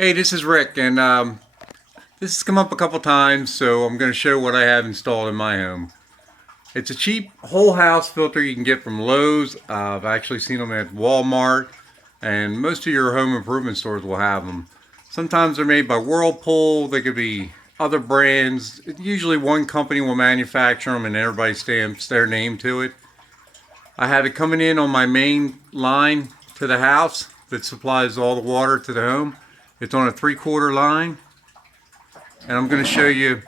Hey, this is Rick, and this has come up a couple times, so I'm going to show what I have installed in my home. It's a cheap whole house filter you can get from Lowe's. I've actually seen them at Walmart, and most of your home improvement stores will have them. Sometimes they're made by Whirlpool. They could be other brands. Usually one company will manufacture them and everybody stamps their name to it. I have it coming in on my main line to the house that supplies all the water to the home. It's on a 3/4 line, and I'm going to show you,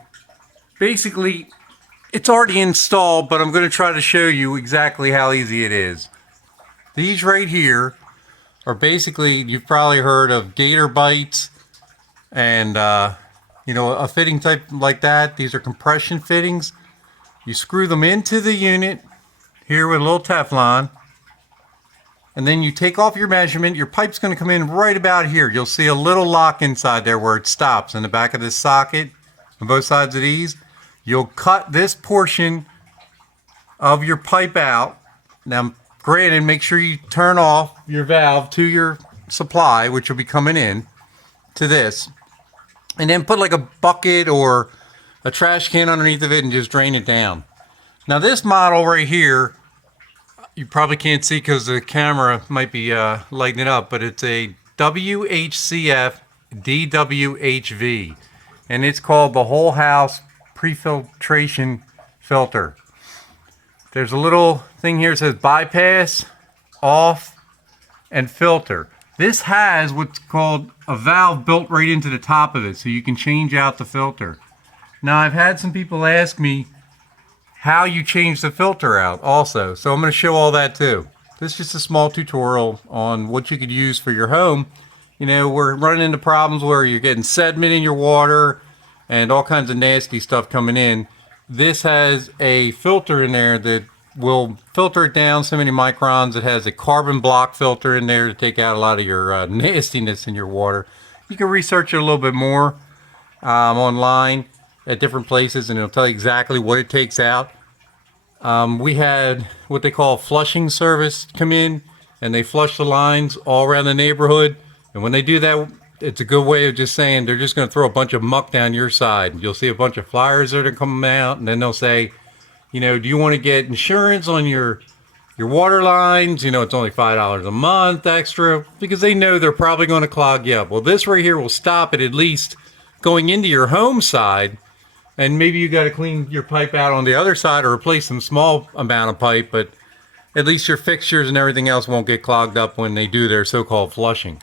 basically it's already installed, but I'm going to try to show you exactly how easy it is. These right here are basically, you've probably heard of gator bites and a fitting type like that. These are compression fittings. You screw them into the unit here with a little Teflon, and then you take off your measurement. Your pipe's going to come in right about here. You'll see a little lock inside there where it stops in the back of this socket on both sides of these. You'll cut this portion of your pipe out. Now, granted, make sure you turn off your valve to your supply, which will be coming in to this, and then put like a bucket or a trash can underneath of it and just drain it down. Now, this model right here, you probably can't see because the camera might be lighting it up, but it's a WHCF DWHV, and it's called the whole house pre-filtration filter. There's a little thing here that says bypass, off, and filter. This has what's called a valve built right into the top of it, so you can change out the filter. Now, I've had some people ask me how you change the filter out also, so I'm going to show all that too. This is just a small tutorial on what you could use for your home. You know, we're running into problems where you're getting sediment in your water and all kinds of nasty stuff coming in. This has a filter in there that will filter it down so many microns. It has a carbon block filter in there to take out a lot of your nastiness in your water. You can research it a little bit more online at different places, and it'll tell you exactly what it takes out. We had what they call flushing service come in, and they flush the lines all around the neighborhood. And when they do that, it's a good way of just saying they're just going to throw a bunch of muck down your side. You'll see a bunch of flyers that are coming out, and then they'll say, you know, do you want to get insurance on your water lines? You know, it's only $5 a month extra, because they know they're probably going to clog you up. Well, this right here will stop it at least going into your home side. And maybe you got to clean your pipe out on the other side or replace some small amount of pipe, but at least your fixtures and everything else won't get clogged up when they do their so-called flushing.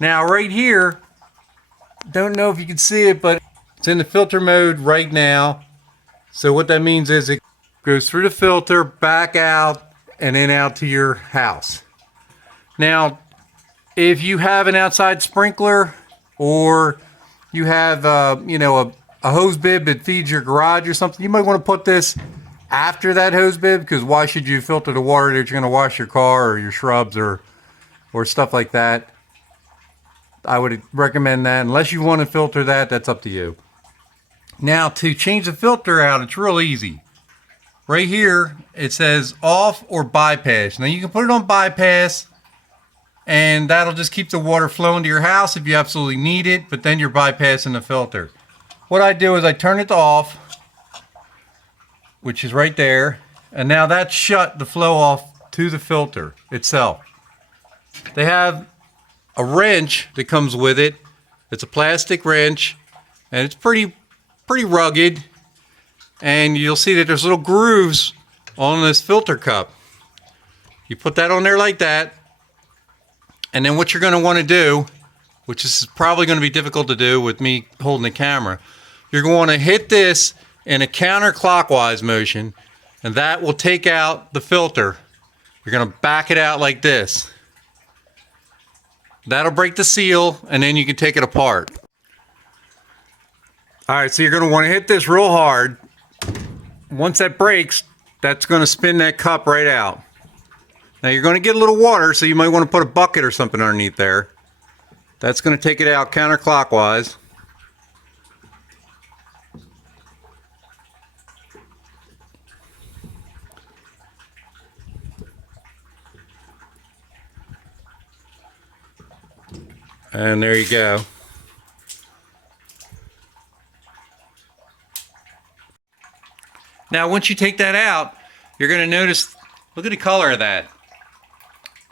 Now, right here, don't know if you can see it, but it's in the filter mode right now. So what that means is it goes through the filter, back out, and then out to your house. Now, if you have an outside sprinkler, or you have, a hose bib that feeds your garage or something, you might want to put this after that hose bib, because why should you filter the water that you're going to wash your car or your shrubs or stuff like that? I would recommend that. Unless you want to filter that, that's up to you. Now, to change the filter out, it's real easy. Right here, it says off or bypass. Now, you can put it on bypass, and that'll just keep the water flowing to your house if you absolutely need it, but then you're bypassing the filter. What I do is I turn it off, which is right there, and now that's shut the flow off to the filter itself. They have a wrench that comes with it. It's a plastic wrench, and it's pretty rugged, and you'll see that there's little grooves on this filter cup. You put that on there like that, and then what you're going to want to do, which is probably going to be difficult to do with me holding the camera, you're going to hit this in a counterclockwise motion, and that will take out the filter. You're going to back it out like this. That'll break the seal, and then you can take it apart. Alright, so you're going to want to hit this real hard. Once that breaks, that's going to spin that cup right out. Now, you're going to get a little water, so you might want to put a bucket or something underneath there. That's going to take it out counterclockwise. And there you go. Now once you take that out, you're going to notice, look at the color of that.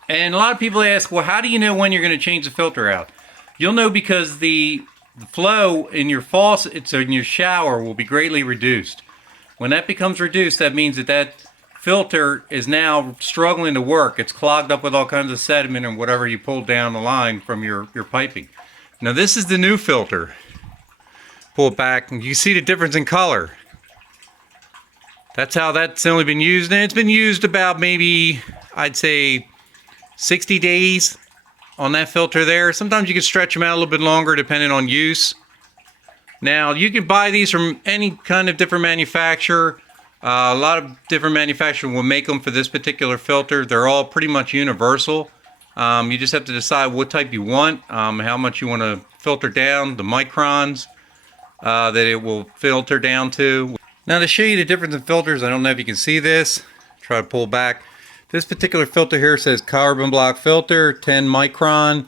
And a lot of people ask, well, how do you know when you're going to change the filter out? You'll know because the flow in your faucet, in your shower, will be greatly reduced. When that becomes reduced, that means that that filter is now struggling to work. It's clogged up with all kinds of sediment and whatever you pulled down the line from your piping. Now this is the new filter. Pull it back and you see the difference in color. That's how that's only been used. And it's been used about maybe, I'd say, 60 days on that filter there. Sometimes you can stretch them out a little bit longer depending on use. Now you can buy these from any kind of different manufacturer. A lot of different manufacturers will make them for this particular filter. They're all pretty much universal. You just have to decide what type you want, how much you want to filter down, the microns that it will filter down to. Now to show you the difference in filters, I don't know if you can see this. Try to pull back. This particular filter here says carbon block filter, 10 micron.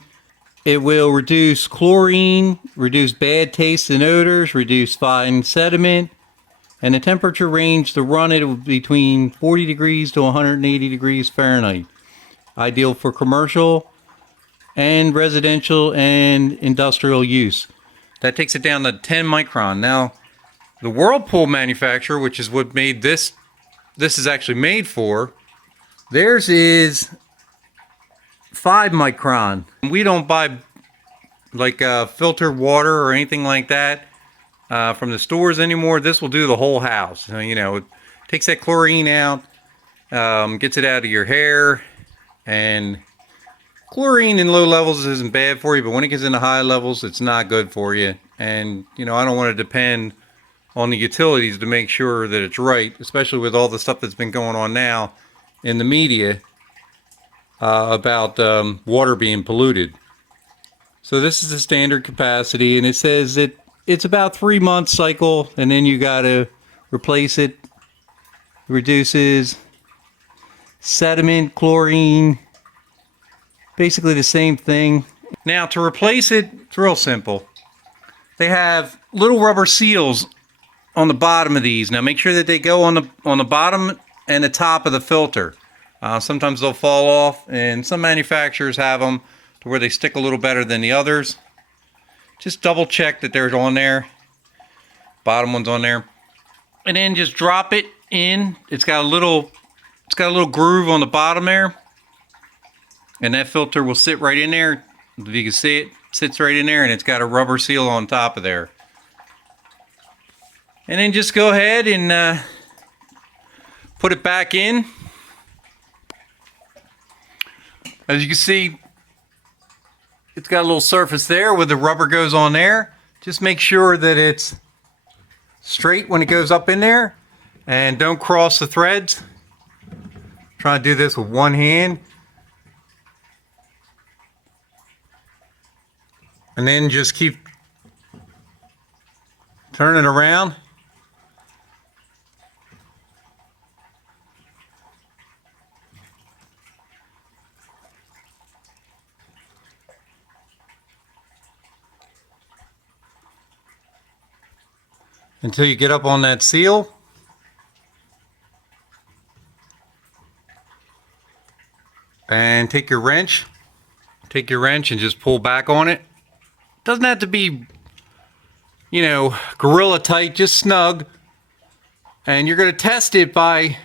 It will reduce chlorine, reduce bad taste and odors, reduce fine sediment, and the temperature range to run it will be between 40 degrees to 180 degrees Fahrenheit. Ideal for commercial and residential and industrial use. That takes it down to 10 micron. Now, the Whirlpool manufacturer, which is what made this is actually made for, theirs is 5 micron. We don't buy like filtered water or anything like that from the stores anymore. This will do the whole house. You know, it takes that chlorine out, gets it out of your hair, and chlorine in low levels isn't bad for you, but when it gets into high levels, it's not good for you. And you know, I don't want to depend on the utilities to make sure that it's right, especially with all the stuff that's been going on now in the media about water being polluted. So this is the standard capacity, and it says that it's about 3 month cycle, and then you got to replace it. It reduces sediment, chlorine, basically the same thing. Now to replace it, it's real simple. They have little rubber seals on the bottom of these. Now make sure that they go on the bottom and the top of the filter. Sometimes they'll fall off, and some manufacturers have them to where they stick a little better than the others. Just double check that they're on there. Bottom one's on there. And then just drop it in. It's got a little groove on the bottom there. And that filter will sit right in there. If you can see it, sits right in there, and it's got a rubber seal on top of there. And then just go ahead and put it back in. As you can see, it's got a little surface there where the rubber goes on there. Just make sure that it's straight when it goes up in there, and don't cross the threads. Try to do this with one hand. And then just keep turning around. Until you get up on that seal. And take your wrench and just pull back on it. Doesn't have to be, you know, gorilla tight, just snug. And you're going to test it by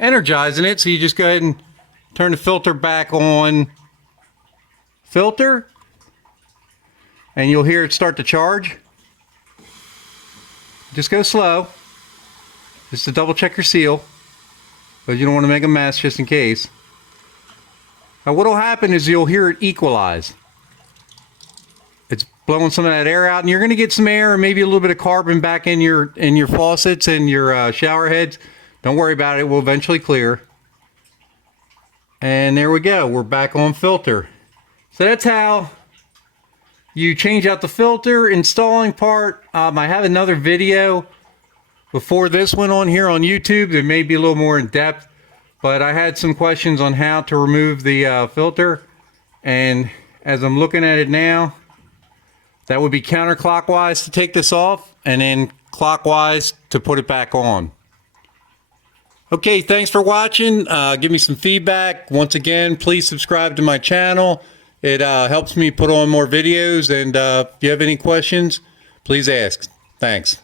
energizing it. So you just go ahead and turn the filter back on. Filter. And you'll hear it start to charge. Just go slow. Just to double check your seal. But you don't want to make a mess just in case. Now what will happen is you'll hear it equalize. It's blowing some of that air out, and you're going to get some air and maybe a little bit of carbon back in your faucets and your shower heads. Don't worry about it. It will eventually clear. And there we go. We're back on filter. So that's how you change out the filter. Installing part. I have another video before this one on here on YouTube. It may be a little more in depth, but I had some questions on how to remove the filter. And as I'm looking at it now, that would be counterclockwise to take this off, and then clockwise to put it back on. Okay, thanks for watching. Give me some feedback. Once again, please subscribe to my channel. It helps me put on more videos, and if you have any questions, please ask. Thanks.